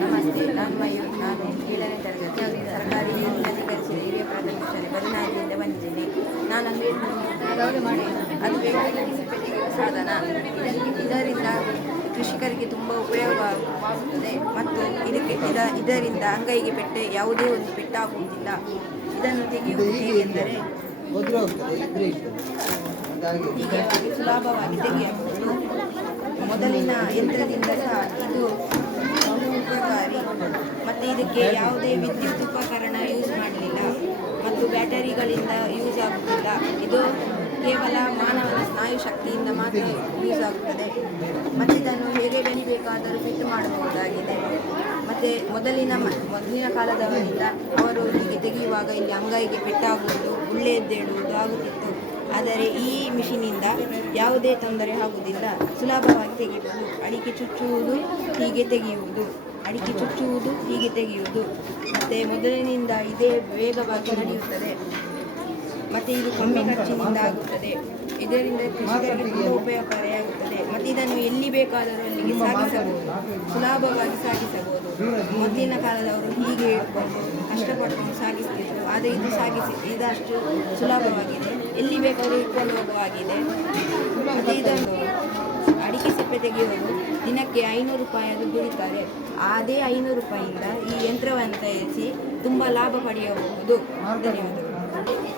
ನಮಸ್ತೆ, ನಾನು 7ನೇ ತರಗತಿ ಸರ್ಕಾರಿ ಅಧಿಕಾರಿಸಿದ ಹಿರಿಯ ಪ್ರಾಥಮಿಕ ಶಾಲೆ ಬದನಾಗಿಯಿಂದ ಬಂದಿದ್ದೇನೆ. ನಾನು ಅದು ಬೇಕಾಗಿರುವ ಸಾಧನ. ಇದರಿಂದ ಕೃಷಿಕರಿಗೆ ತುಂಬ ಉಪಯೋಗವಾಗುತ್ತದೆ ಮತ್ತು ಇದರಿಂದ ಅಂಗೈಗೆ ಯಾವುದೇ ಒಂದು ಪೆಟ್ಟಾಗುವುದಿಲ್ಲ. ಇದನ್ನು ತೆಗೆಯುವುದು ಹೇಗೆಂದರೆ ಹೀಗೆ ಸುಲಭವಾಗಿ ತೆಗೆಯಬಹುದು. ಮೊದಲಿನ ಯಂತ್ರದಿಂದ ಸಹ ಇದು ಉಪಕಾರಿ ಮತ್ತು ಇದಕ್ಕೆ ಯಾವುದೇ ವಿದ್ಯುತ್ ಉಪಕರಣ ಯೂಸ್ ಮಾಡಲಿಲ್ಲ ಮತ್ತು ಬ್ಯಾಟರಿಗಳಿಂದ ಯೂಸ್ ಆಗುತ್ತಿಲ್ಲ. ಇದು ಕೇವಲ ಮಾನವನ ಸ್ನಾಯು ಶಕ್ತಿಯಿಂದ ಮಾತ್ರ ಯೂಸ್ ಆಗುತ್ತದೆ ಮತ್ತು ಇದನ್ನು ಹೇಗೆ ಬೇಕಾದರೂ ಫಿಟ್ ಮಾಡಬಹುದಾಗಿದೆ. ಮತ್ತು ಮೊದಲಿನ ಕಾಲದವರಿಂದ ಅವರು ಹೀಗೆ ತೆಗೆಯುವಾಗ ಇಲ್ಲಿ ಅಂಗೈಗೆ ಪೆಟ್ಟಾಗುವುದು, ಗುಳ್ಳೆ ಎದ್ದೇಳುವುದು ಆಗುತ್ತಿತ್ತು. ಆದರೆ ಈ ಮಿಷಿನಿಂದ ಯಾವುದೇ ತೊಂದರೆ ಆಗುವುದಿಲ್ಲ, ಸುಲಭವಾಗಿ ತೆಗೆಯಬಹುದು. ಅಡಿಕೆ ಚುಚ್ಚುವುದು ಹೀಗೆ ತೆಗೆಯುವುದು ಮತ್ತು ಮೊದಲಿನಿಂದ ಇದೇ ವೇಗವಾಗಿ ನಡೆಯುತ್ತದೆ ಮತ್ತು ಇದು ಕಮ್ಮಿ ಖರ್ಚಿನಿಂದ ಆಗುತ್ತದೆ. ಇದರಿಂದ ಕೃಷಿಕರಿಗೆ ತುಂಬ ಉಪಯೋಗಕಾರಿಯಾಗುತ್ತದೆ ಮತ್ತು ಇದನ್ನು ಎಲ್ಲಿ ಬೇಕಾದರೂ ಅಲ್ಲಿಗೆ ಸುಲಭವಾಗಿ ಸಾಗಿಸಬಹುದು. ಮೊದಲಿನ ಕಾಲದವರು ಹೀಗೆ ಕಷ್ಟಪಟ್ಟು ಸಾಗಿಸ್ತಿದ್ರು, ಆದರೆ ಇದು ಅಷ್ಟು ಸುಲಭವಾಗಿದೆ, ಎಲ್ಲಿ ಬೇಕಾದರೂ ಇಟ್ಕೊಂಡು ಹೋಗುವಾಗಿದೆ. ಮತ್ತು ಇದನ್ನು ಅಡಿಕೆ ಸಿಪ್ಪೆ ತೆಗೆಯುವುದು ದಿನಕ್ಕೆ 500 ರೂಪಾಯಿ ದುಡಿತಾರೆ. ಅದೇ 500 ರೂಪಾಯಿಯಿಂದ ಈ ಯಂತ್ರವನ್ನು ತಯಾರಿಸಿ ತುಂಬ ಲಾಭ ಪಡೆಯಬಹುದು. ಧನ್ಯವಾದಗಳು.